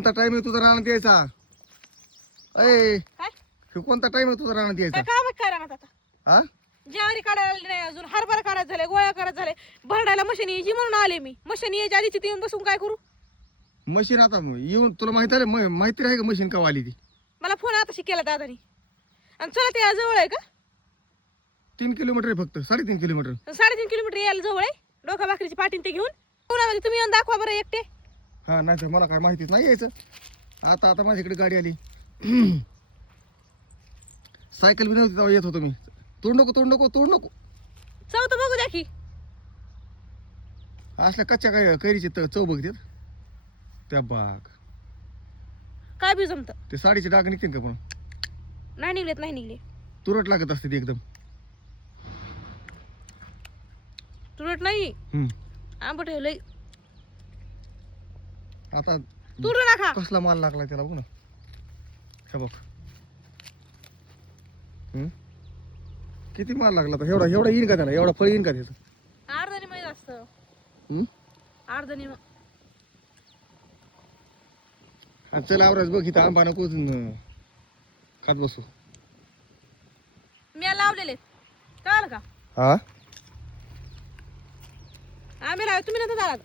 कोणता टाइम आहे तुझा रानात यायचा? अय काय हे कोणता टाइम आहे तुझा रानात यायचा? काय काम काय राहणार आता? हा ज्वारी काढायला नाही अजून, हरभरा काढायला झाले, गोळ्या करायला झाले, भरडायला मशीन यायची म्हणून आले मी. मशीन यायच्या आधीची ती येऊन बसून काय करू? मशीन आता येऊन तुला माहिती आहे माहिती आहे का मशीन का आली ती? मला फोन आताशी केला दादानी. आणि चला ते जवळ आहे का? 3 किलोमीटर आहे फक्त, 3.5 किलोमीटर. 3.5 किलोमीटर यायला जवळ आहे. डोका भाकरीची पाटीन ते घेऊन पुण्यामध्ये तुम्ही येऊन दाखवा बरं एकटे. हा नाही तर मला काय माहितीच नाही यायचं. आता माझ्याकडे गाडी आली. सायकल बी नव्हती तेव्हा येत होतो मी. तोड नको. चौथं बघू द्या की. असल्या कच्च्या काय कैरीची चव बघतात त्या बाग. काय बी जमत ते साडीचे डाग निघतील का पण? नाही निघले. तुरट लागत असते ती एकदम. तुरट नाही, आंबट आहे लय. आता तुरट नका. कसला माल लागला त्याला बघ ना. हे बघ किती माल लागला तर एवढा येईन का त्याला? एवढा फळ येईन का त्याचं? अर्धाने माहित असतं. अर्धाने चल आवराज बघ इथं आंबा नको खात बसू. मी लावलेले कळलं का? हा आम्ही लावले, तुम्ही नंतर झाला.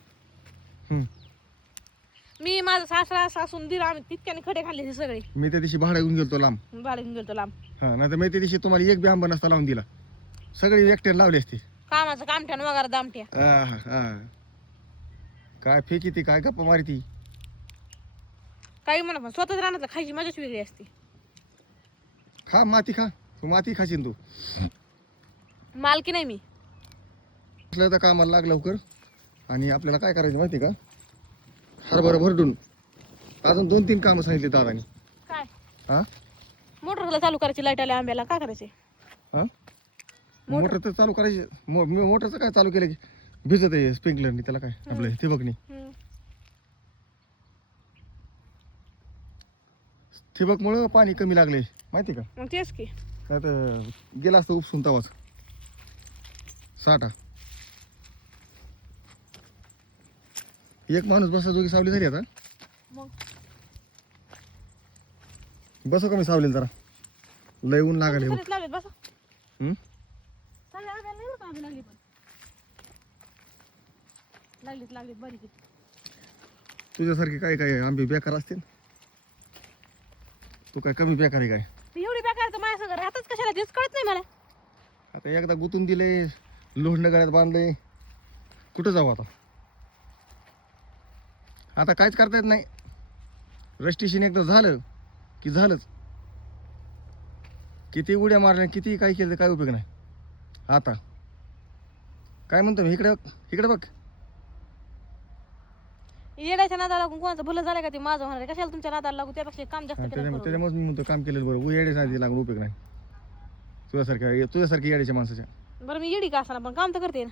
मी माझा सासरा सासून दिला, आम्ही तितक्याने खडे खाल्ले ते सगळे. मी त्या दिवशी भाडा घेऊन गेलतो लांब. भाडे घेऊन गेलो लांब. हा नाही तर मी त्या दिवशी तुम्हाला एक बी आंबा नसता लावून दिला. सगळी एकट्याने लावली असती. कामाचं कामठ्यान वगैरे दामट्या. काय फेकी ती काय गप्पा मारी ती. काही म्हणा पण स्वतःच राहण्यात खायची मजाच वेगळी असते. खा माती खा. तू माती खाशील तू. मालकी नाही मी. असलं तर कामाला लाग लवकर. आणि आपल्याला काय करायचं माहिती का? हरभरा भरडून अजून 2-3 कामं सांगितली दादानी. काय? हा मोटरला चालू करायची लाईट आल्या आंब्याला, काय करायचे? हा मोटर तर चालू करायची. मोटरचं काय चालू केलं की भिजत आहे स्प्रिंकलरनी. त्याला काय आपलं ठिबकनी. ठिबकमुळं पाणी कमी लागले माहिती का? मग तेच की. नाही तर गेला असतं उपसून तवाच साठा. एक माणूस बसा जोगी सावली झाली आता. मग बसो कमी सावली जरा. लय ऊन लागले. सगळेच लावलेत बसा. सगळ्या आंब्याला नाही बरं का आंबे लागली, पण लागलीत बरी की. तुझ्यासारखे काय काय आंबे बेकार असतील. तू काय कमी बेकार आहे काय? ती एवढी बेकार तर माझ्या सगळं राहतच कशाला तेच कळत नाही मला. आता एकदा गुतून दिले, लोहंड गळ्यात बांधले, कुठं जाऊ आता? आता काहीच करता येत नाही. रजिस्ट्रेशन एकदा झालं की झालंच. किती उड्या मारल्या, किती काय केलं, काय उपयोग नाही. आता काय म्हणतो मी? इकडे बघ. येड्याच्या नादाला लागून कोणाचं भलं झालं का ते माझं होणार आहे. कशाला तुमच्या नादाला लागू? त्यापेक्षा काम जास्त केलं बरं. त्याच्यामुळे मी म्हणतो काम केलेलं बरं. येड्याच्या नादी लागून उपयोग नाही. तुझ्यासारख्या येड्याच्या माणसाच्या. बरं मी येडी का असणार पण काम तर करते ना.